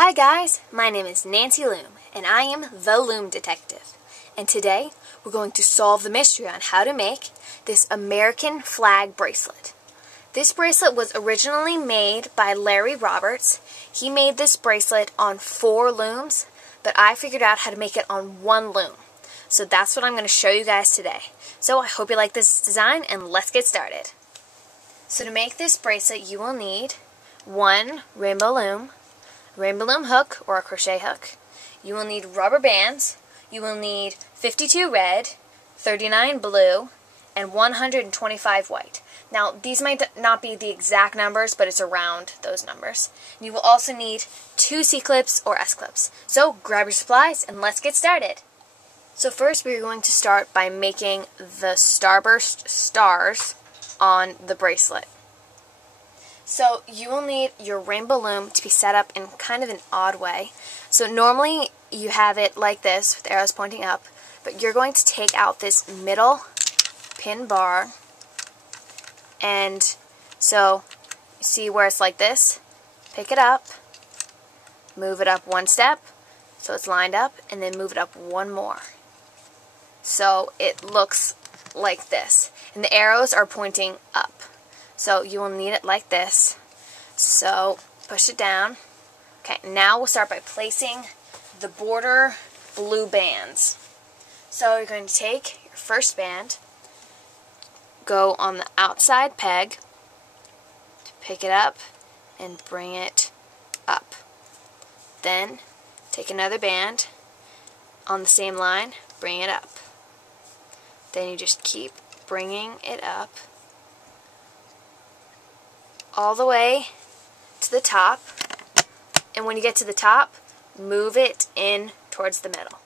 Hi guys, my name is Nancy Loom, and I am the Loom Detective. And today, we're going to solve the mystery on how to make this American flag bracelet. This bracelet was originally made by Larry Roberts. He made this bracelet on 4 looms, but I figured out how to make it on 1 loom. So that's what I'm going to show you guys today. So I hope you like this design, and let's get started. So to make this bracelet, you will need 1 rainbow loom hook or a crochet hook. You will need rubber bands. You will need 52 red, 39 blue, and 125 white. Now, these might not be the exact numbers, but it's around those numbers. You will also need 2 C-clips or S-clips. So grab your supplies and let's get started. So first we're going to start by making the starburst stars on the bracelet. So you will need your rainbow loom to be set up in kind of an odd way. So normally you have it like this with arrows pointing up, but you're going to take out this middle pin bar, and so you see where it's like this, pick it up, move it up 1 step so it's lined up, and then move it up 1 more. So it looks like this, and the arrows are pointing up. So you will need it like this. So push it down. Okay, now we'll start by placing the border blue bands. So you're going to take your first band, go on the outside peg, pick it up, and bring it up. Then take another band on the same line, bring it up. Then you just keep bringing it up all the way to the top, and when you get to the top, move it in towards the middle.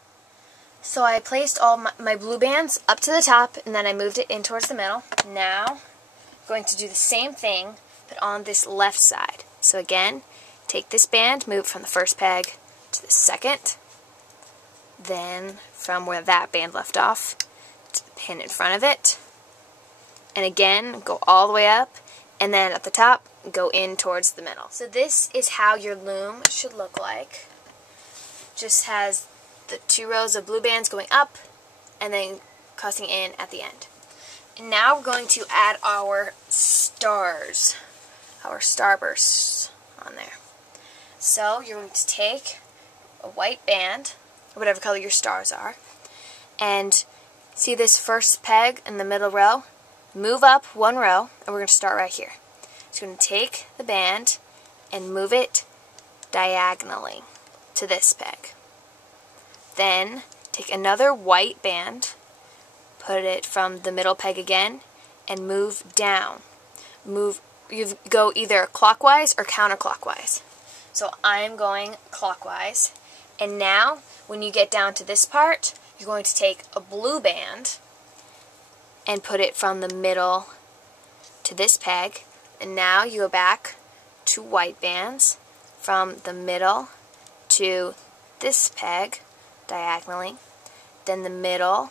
So I placed all my blue bands up to the top, and then I moved it in towards the middle. Now I'm going to do the same thing, but on this left side. So again, take this band, move it from the first peg to the second, then from where that band left off to the pin in front of it, and again go all the way up, and then at the top, go in towards the middle. So this is how your loom should look like. Just has the 2 rows of blue bands going up, and then crossing in at the end. And now we're going to add our stars, our starbursts on there. So you're going to take a white band, whatever color your stars are, and see this first peg in the middle row? Move up 1 row, and we're going to start right here. So you're going to take the band and move it diagonally to this peg. Then take another white band, put it from the middle peg again, and move down. You go either clockwise or counterclockwise. So I'm going clockwise. And now, when you get down to this part, you're going to take a blue band and put it from the middle to this peg. And now you go back to white bands from the middle to this peg diagonally, then the middle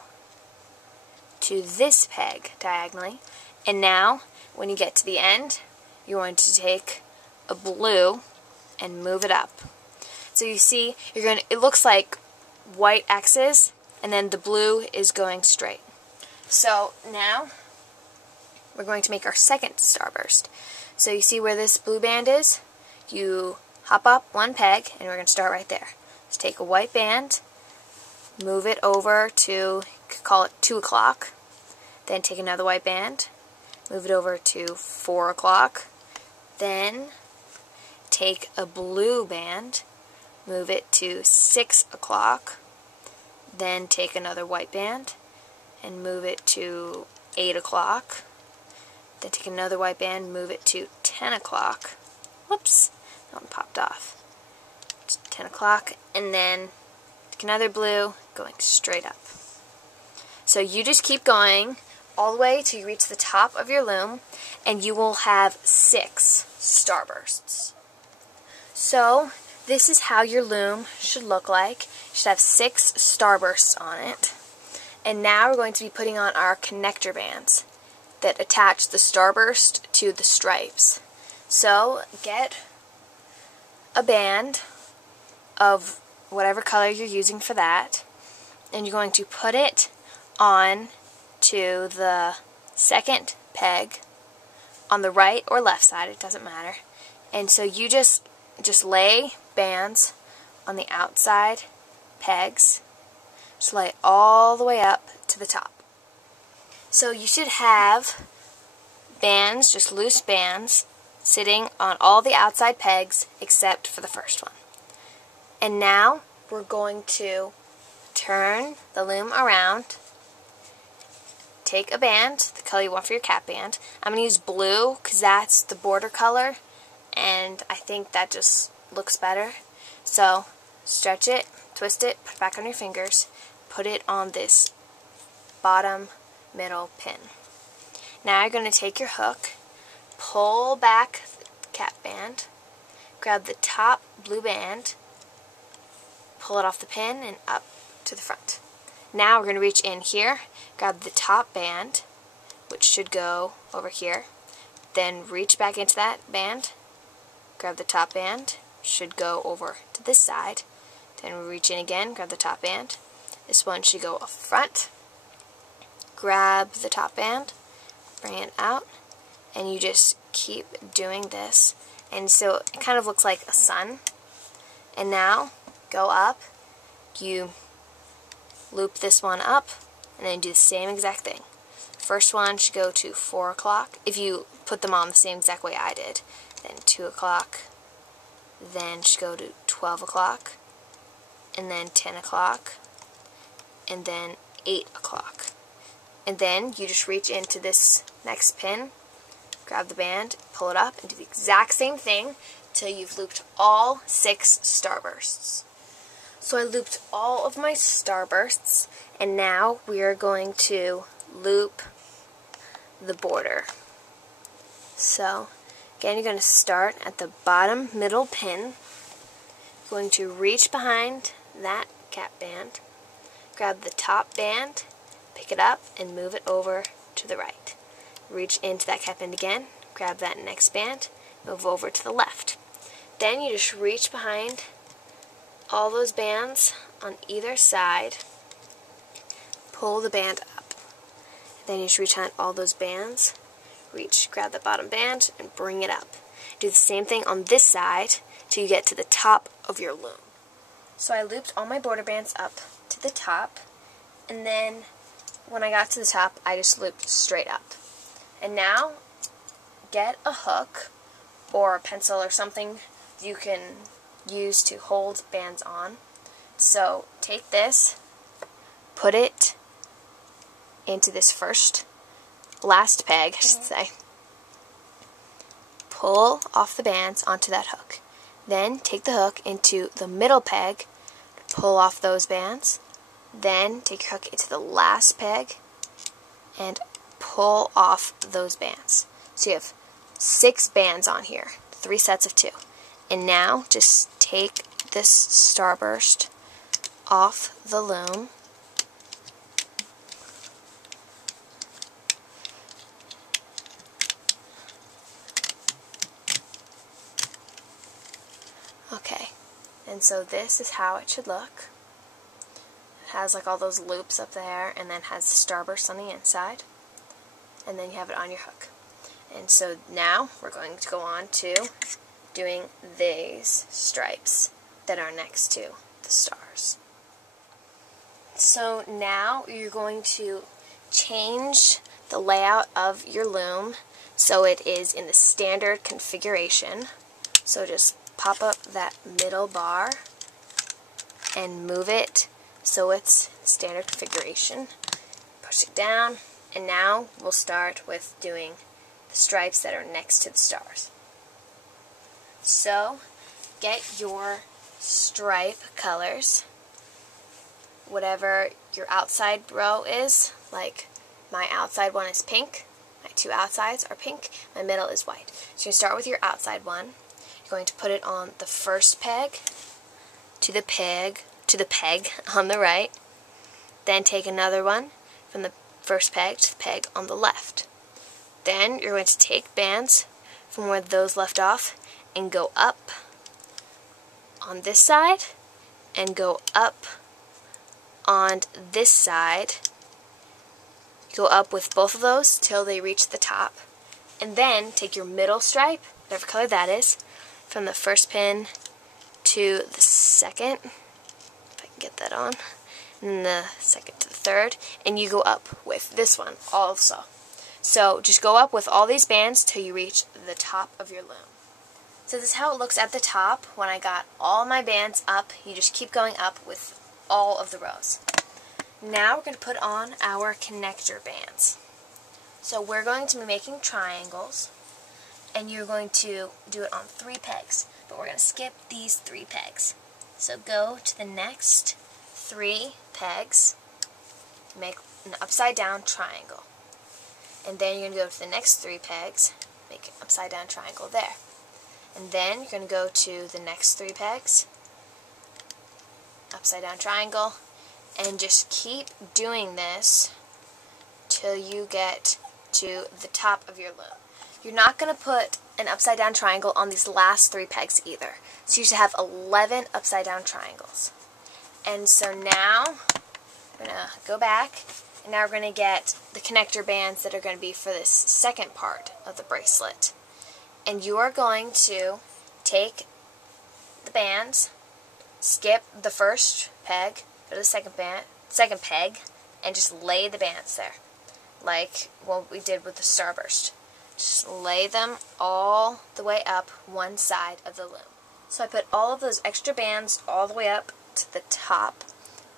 to this peg diagonally, and now when you get to the end, you're going to take a blue and move it up. So you see, it looks like white X's, and then the blue is going straight. So now we're going to make our second starburst. So you see where this blue band is? You hop up 1 peg, and we're going to start right there. So take a white band, move it over to, you could call it 2 o'clock. Then take another white band, move it over to 4 o'clock. Then take a blue band, move it to 6 o'clock. Then take another white band and move it to 8 o'clock. Then take another white band, move it to 10 o'clock. Whoops, that one popped off. 10 o'clock, and then take another blue, going straight up. So you just keep going all the way till you reach the top of your loom, and you will have 6 starbursts. So this is how your loom should look like. You should have 6 starbursts on it. And now we're going to be putting on our connector bands that attach the starburst to the stripes. So get a band of whatever color you're using for that, and you're going to put it on to the second peg on the right or left side, it doesn't matter. And so you just lay bands on the outside pegs, just lay all the way up to the top. So you should have bands, just loose bands, sitting on all the outside pegs except for the first one. And now we're going to turn the loom around, take a band, the color you want for your cap band. I'm going to use blue because that's the border color, and I think that just looks better. So stretch it, twist it, put it back on your fingers, put it on this bottom middle pin. Now you're going to take your hook, pull back the cap band, grab the top blue band, pull it off the pin and up to the front. Now we're going to reach in here, grab the top band, which should go over here, then reach back into that band, grab the top band, should go over to this side, then reach in again, grab the top band. This one should go up front, grab the top band, bring it out, and you just keep doing this. And so it kind of looks like a sun. And now go up, you loop this one up, and then do the same exact thing. First one should go to 4 o'clock, if you put them on the same exact way I did. Then 2 o'clock, then should go to 12 o'clock, and then 10 o'clock, and then 8 o'clock. And then you just reach into this next pin, grab the band, pull it up, and do the exact same thing till you've looped all 6 starbursts. So I looped all of my starbursts, and now we are going to loop the border. So again, you're going to start at the bottom middle pin. You're going to reach behind that cap band, grab the top band, pick it up, and move it over to the right. Reach into that cap band again, grab that next band, move over to the left. Then you just reach behind all those bands on either side, pull the band up. Then you just reach behind all those bands, reach, grab the bottom band, and bring it up. Do the same thing on this side till you get to the top of your loom. So I looped all my border bands up to the top, and then when I got to the top, I just looped straight up. And now, get a hook or a pencil or something you can use to hold bands on. So take this, put it into this last peg, I should say. Pull off the bands onto that hook. Then take the hook into the middle peg, pull off those bands. Then take your hook into the last peg and pull off those bands. So you have 6 bands on here, 3 sets of 2. And now just take this starburst off the loom. Okay, and so this is how it should look. It has like all those loops up there, and then has the starburst on the inside, and then you have it on your hook. And so now we're going to go on to doing these stripes that are next to the stars. So now you're going to change the layout of your loom so it is in the standard configuration. So just pop up that middle bar and move it so it's standard configuration. Push it down, and now we'll start with doing the stripes that are next to the stars. So get your stripe colors, whatever your outside row is. Like my outside one is pink, my 2 outsides are pink, my middle is white. So you start with your outside one. You're going to put it on the first peg, to the peg on the right. Then take another one from the first peg to the peg on the left. Then you're going to take bands from where those left off and go up on this side and go up on this side. Go up with both of those till they reach the top. And then take your middle stripe, whatever color that is, from the first pin to the second, if I can get that on, and the second to the third, and you go up with this one also. So just go up with all these bands till you reach the top of your loom. So this is how it looks at the top. When I got all my bands up, you just keep going up with all of the rows. Now we're going to put on our connector bands. So we're going to be making triangles, and you're going to do it on 3 pegs, but we're going to skip these 3 pegs. So go to the next 3 pegs, make an upside down triangle, and then you're going to go to the next 3 pegs, make an upside down triangle there, and then you're going to go to the next 3 pegs, upside down triangle, and just keep doing this till you get to the top of your loom. You're not going to put an upside down triangle on these last 3 pegs either. So you should have 11 upside down triangles. And so now we're going to go back, and now we're going to get the connector bands that are going to be for this second part of the bracelet. And you are going to take the bands, skip the first peg, go to the second peg, and just lay the bands there, like what we did with the starburst. Just lay them all the way up one side of the loom. So I put all of those extra bands all the way up to the top,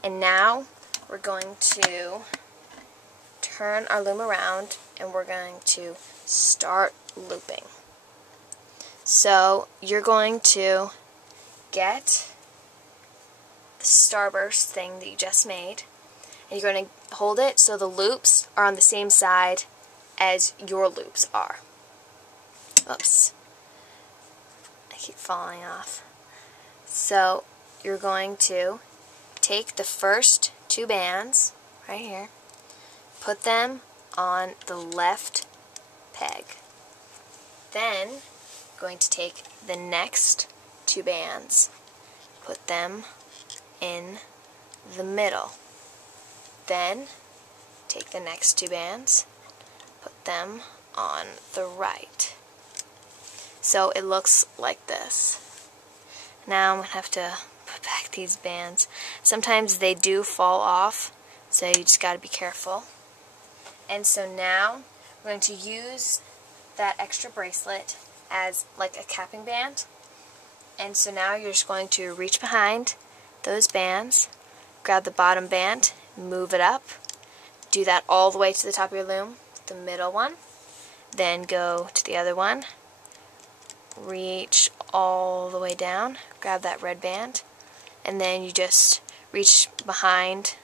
and now we're going to turn our loom around and we're going to start looping. So you're going to get the starburst thing that you just made, and you're going to hold it so the loops are on the same side as your loops are. Oops. I keep falling off. So you're going to take the first 2 bands right here, put them on the left peg. Then you're going to take the next 2 bands, put them in the middle. Then take the next 2 bands, put them on the right. So it looks like this. Now I'm going to have to put back these bands. Sometimes they do fall off, so you just got to be careful. And so now we're going to use that extra bracelet as like a capping band. And so now you're just going to reach behind those bands, grab the bottom band, move it up, do that all the way to the top of your loom, the middle one, then go to the other one, reach all the way down, grab that red band, and then you just reach behind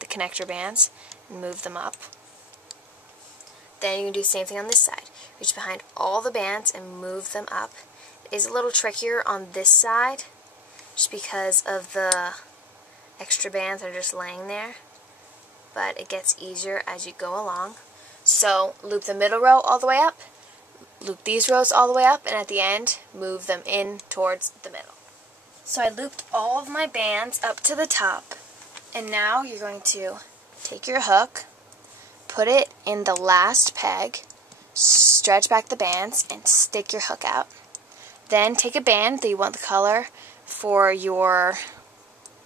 the connector bands and move them up. Then you can do the same thing on this side. Reach behind all the bands and move them up. It is a little trickier on this side just because of the extra bands that are just laying there, but it gets easier as you go along. So loop the middle row all the way up, loop these rows all the way up, and at the end move them in towards the middle. So I looped all of my bands up to the top, and now you're going to take your hook, put it in the last peg, stretch back the bands, and stick your hook out. Then take a band that you want the color for your,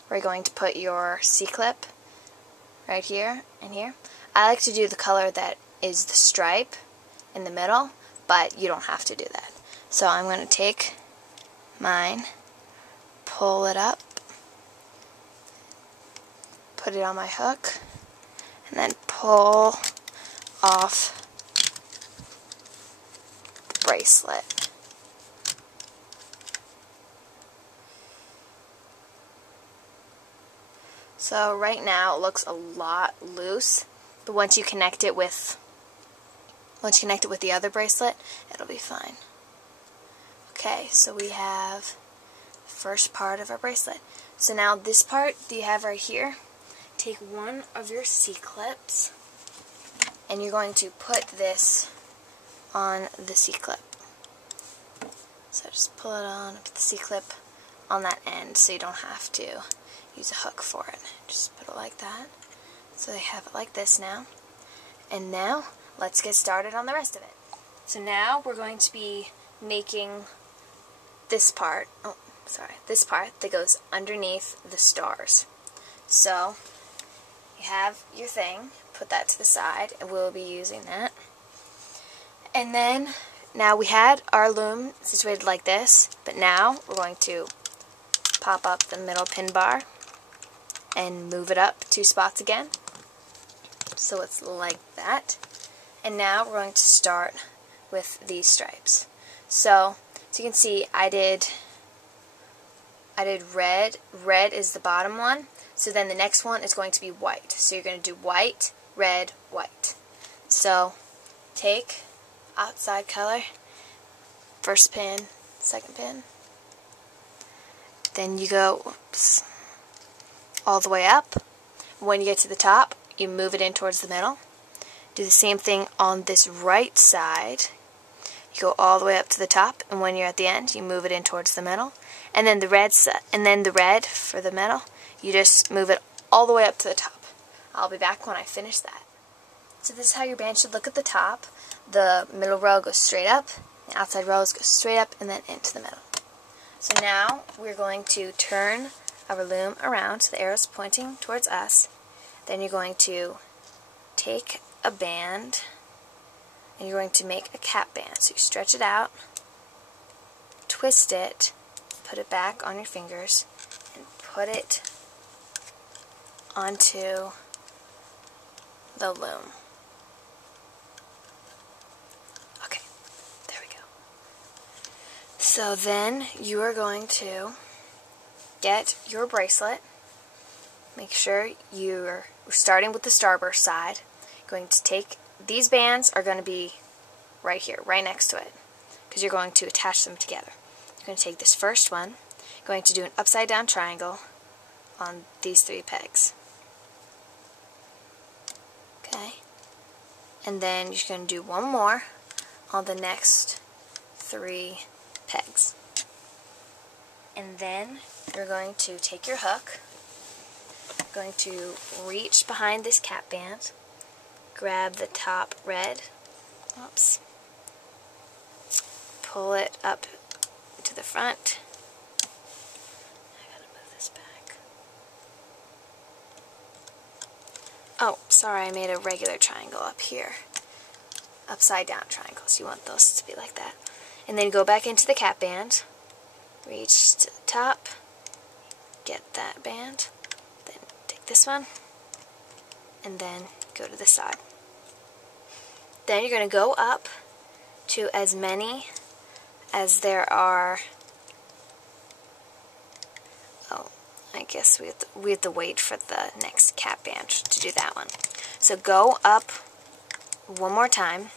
where you're going to put your C-clip, right here and here. I like to do the color that is the stripe in the middle, but you don't have to do that. So I'm going to take mine, pull it up, put it on my hook, and then pull off the bracelet. So right now it looks a lot loose, but once you connect it with the other bracelet, it'll be fine. Okay, so we have the first part of our bracelet. So now this part that you have right here, take one of your C-clips, and you're going to put this on the C-clip. So just pull it on, put the C-clip on that end so you don't have to use a hook for it. Just put it like that. So they have it like this now. And now, let's get started on the rest of it. So now we're going to be making this part, this part that goes underneath the stars. So, you have your thing, put that to the side, and we'll be using that. And then, now we had our loom situated like this, but now we're going to pop up the middle pin bar and move it up 2 spots again. So it's like that. And now we're going to start with these stripes. So you can see I did red. Red is the bottom one. So then the next one is going to be white. So you're going to do white, red, white. So take outside color, first pin, second pin. Then you go all the way up. When you get to the top, you move it in towards the middle. Do the same thing on this right side. You go all the way up to the top, and when you're at the end, you move it in towards the middle. And then the red for the middle, you just move it all the way up to the top. I'll be back when I finish that. So this is how your band should look at the top. The middle row goes straight up, the outside rows go straight up, and then into the middle. So now we're going to turn our loom around so the arrow's pointing towards us. Then you're going to take a band and you're going to make a cap band. So you stretch it out, twist it, put it back on your fingers, and put it onto the loom. Okay, there we go. So then you are going to get your bracelet. Make sure you're starting with the starburst side. You're going to take, these bands are going to be right here, right next to it, because you're going to attach them together. You're going to take this first one, you're going to do an upside down triangle on these 3 pegs. Okay, and then you're going to do one more on the next 3 pegs. And then you're going to take your hook, going to reach behind this cap band, grab the top red, pull it up to the front. I gotta move this back. Oh, sorry, I made a regular triangle up here. Upside down triangles, you want those to be like that. And then go back into the cap band, reach to the top, get that band, then take this one, and then go to the side. Then you're going to go up to as many as there are. Oh, I guess we have to wait for the next cap band to do that one. So go up one more time.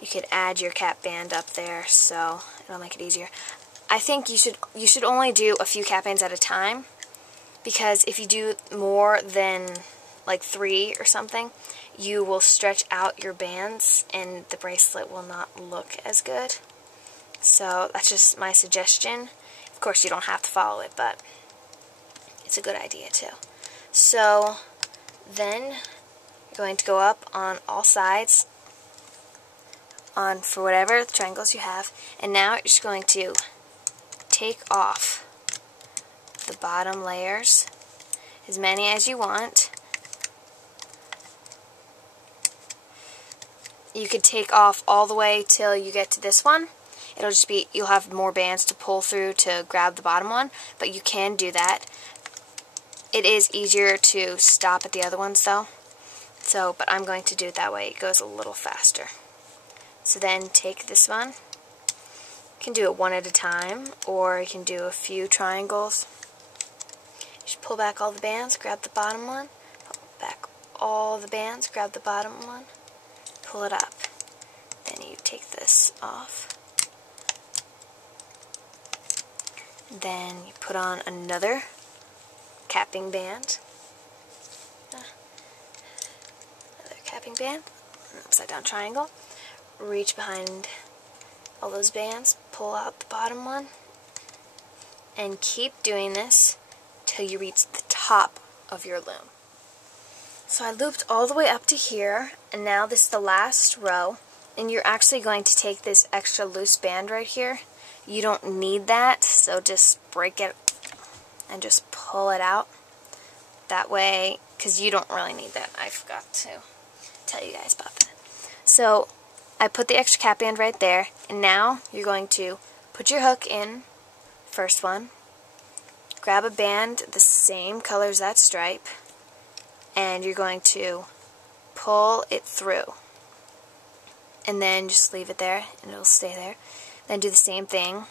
You could add your cap band up there, so it'll make it easier. I think you should only do a few cap bands at a time, because if you do more than like 3 or something, you will stretch out your bands and the bracelet will not look as good. So that's just my suggestion. Of course you don't have to follow it, but it's a good idea too. So then you're going to go up on all sides for whatever triangles you have, and now you're just going to take off the bottom layers, as many as you want. You could take off all the way till you get to this one. It'll just be, you'll have more bands to pull through to grab the bottom one, but you can do that. It is easier to stop at the other ones though. So, but I'm going to do it that way. It goes a little faster. So then take this one. You can do it one at a time, or you can do a few triangles. Just pull back all the bands, grab the bottom one, pull back all the bands, grab the bottom one, pull it up. Then you take this off. Then you put on another capping band. Another capping band, an upside down triangle. Reach behind all those bands, pull out the bottom one, And keep doing this till you reach the top of your loom. So I looped all the way up to here, and now this is the last row, and you're actually going to take this extra loose band right here. You don't need that, so just break it and just pull it out. That way, because you don't really need that. I forgot to tell you guys about that. So I put the extra cap band right there, and now you're going to put your hook in, first one, grab a band the same color as that stripe, and you're going to pull it through. And then just leave it there, and it'll stay there. Then do the same thing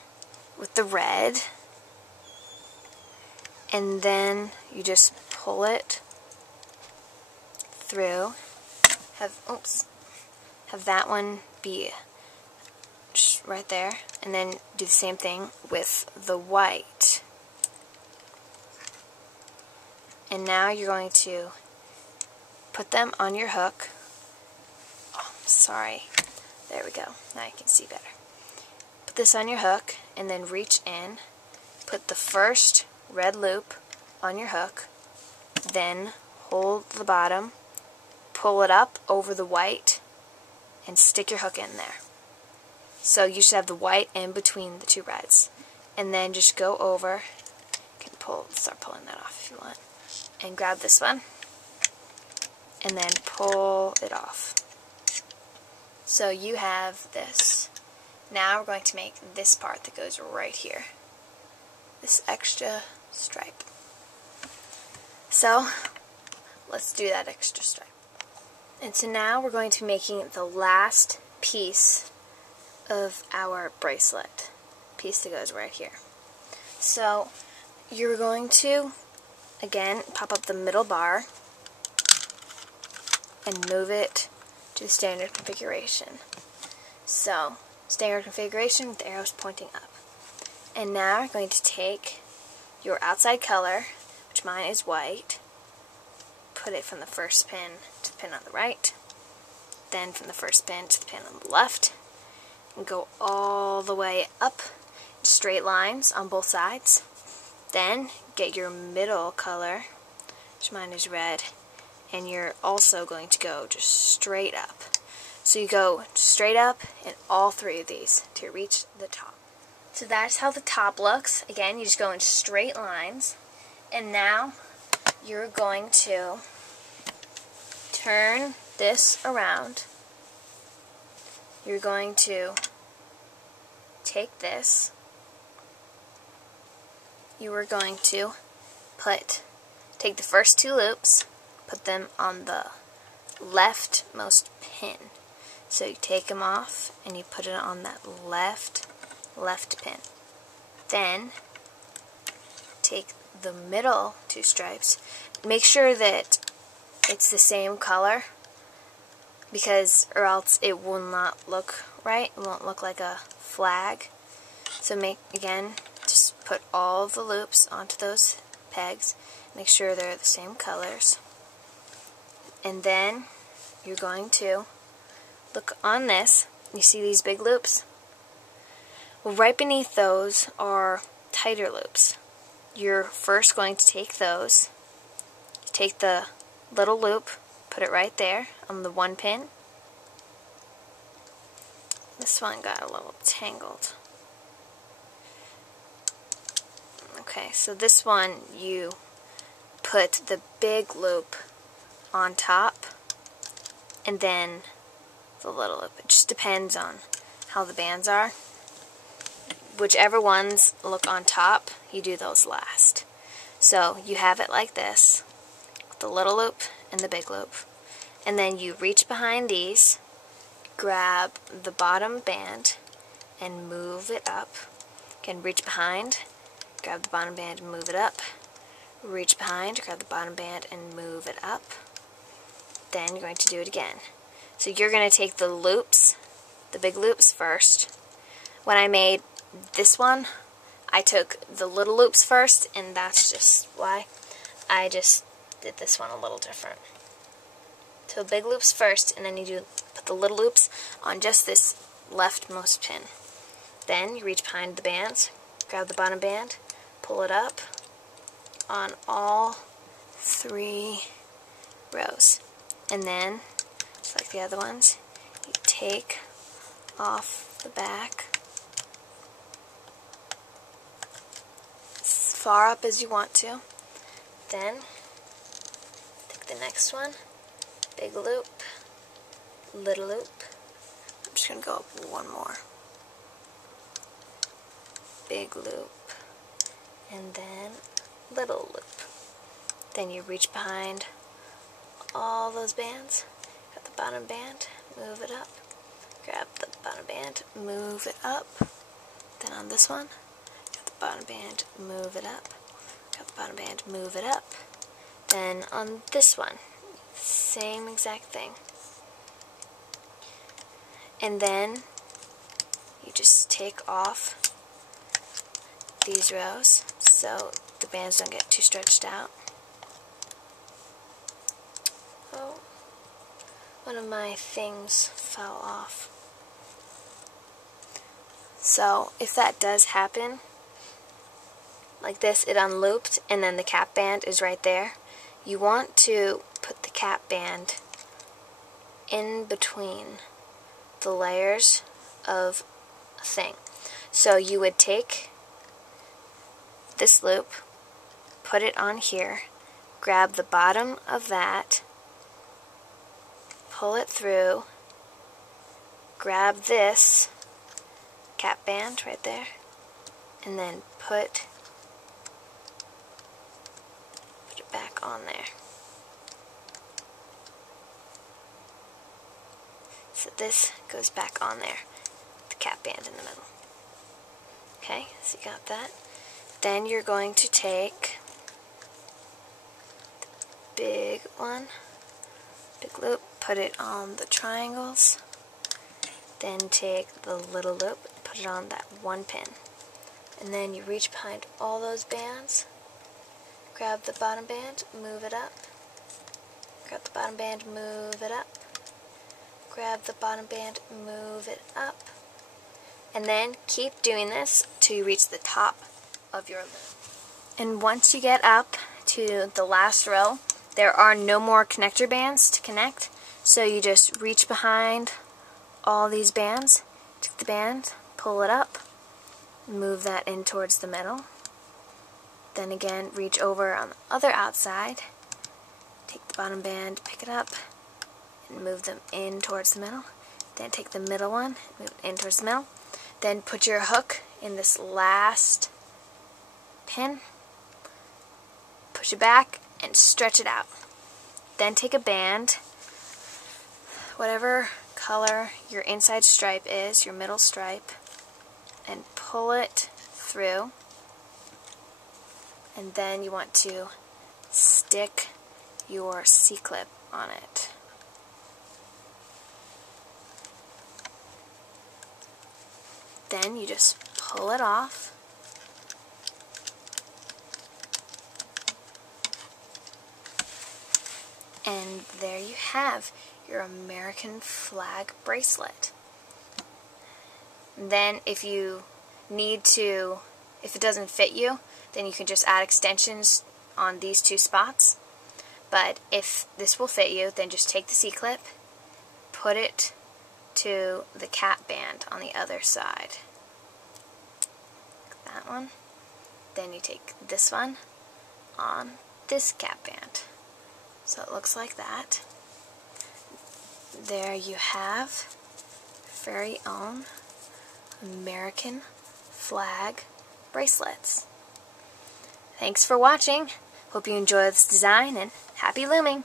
with the red. And then you just pull it through. Have that one be just right there. And then do the same thing with the white. And now you're going to put them on your hook. Oh, sorry. There we go. Now you can see better. Put this on your hook and then reach in. Put the first red loop on your hook. Then hold the bottom. Pull it up over the white and stick your hook in there. So you should have the white in between the two reds. And then just go over. You can start pulling that off if you want. And grab this one. And then pull it off. So you have this. Now we're going to make this part that goes right here. This extra stripe. So let's do that extra stripe. And so now we're going to be making the last piece of our bracelet. Piece that goes right here. So you're going to, again, pop up the middle bar and move it to the standard configuration. So, standard configuration with the arrows pointing up. And now you're going to take your outside color, which mine is white, put it from the first pin to the pin on the right, then from the first pin to the pin on the left, and go all the way up, straight lines on both sides. Then get your middle color, which mine is red, and you're also going to go just straight up. So you go straight up in all three of these to reach the top. So that's how the top looks. Again, you just go in straight lines. And now you're going to turn this around. You're going to take this. You are going to take the first two loops, put them on the leftmost pin. So you take them off and you put it on that left pin. Then take the middle two stripes. Make sure that it's the same color, or else it will not look right. It won't look like a flag. So just put all the loops onto those pegs. Make sure they're the same colors. And then you're going to look on this. You see these big loops? Well, right beneath those are tighter loops. You're first going to take those. Take the little loop, put it right there on the one pin. This one got a little tangled. Okay, so this one you put the big loop on top and then the little loop. It just depends on how the bands are. Whichever ones look on top, you do those last. So you have it like this, the little loop and the big loop. And then you reach behind these, grab the bottom band and move it up. Again, reach behind, grab the bottom band and move it up. Reach behind, grab the bottom band and move it up. Then you're going to do it again. So you're going to take the loops, the big loops first. When I made this one, I took the little loops first, and that's just why I just did this one a little different. So big loops first, and then you put the little loops on just this leftmost pin. Then you reach behind the bands, grab the bottom band, pull it up on all 3 rows. And then, just like the other ones, you take off the back as far up as you want to. Then, take the next one, big loop, little loop. I'm just going to go up one more. Big loop, and then little loop. Then you reach behind all those bands, got the bottom band, move it up, grab the bottom band, move it up. Then on this one, got the bottom band, move it up, got the bottom band, move it up. Then on this one, same exact thing. And then you just take off these rows so the bands don't get too stretched out. Oh, one of my things fell off. So if that does happen, like this, it unlooped and then the cap band is right there, you want to put the cap band in between the layers of a thing. So you would take this loop, put it on here, grab the bottom of that, pull it through, grab this cap band right there, and then put it back on there. So this goes back on there, the cap band in the middle. Okay, so you got that. Then you're going to take the big one, big loop, put it on the triangles, then take the little loop, put it on that one pin, and then you reach behind all those bands, grab the bottom band, move it up, grab the bottom band, move it up, grab the bottom band, move it up, and then keep doing this till you reach the top of your loom. And once you get up to the last row, there are no more connector bands to connect, so you just reach behind all these bands, take the band, pull it up, move that in towards the middle, then again reach over on the other outside, take the bottom band, pick it up, and move them in towards the middle, then take the middle one, move it in towards the middle, then put your hook in this last pin, push it back, and stretch it out. Then take a band, whatever color your inside stripe is, your middle stripe, and pull it through. And then you want to stick your C-clip on it. Then you just pull it off. And there you have your American flag bracelet. And then if you need to, if it doesn't fit you, then you can just add extensions on these 2 spots. But if this will fit you, then just take the C-clip, put it to the cap band on the other side. That one. Then you take this one on this cap band. So it looks like that. There you have very own American flag bracelets. Thanks for watching. Hope you enjoy this design and happy looming!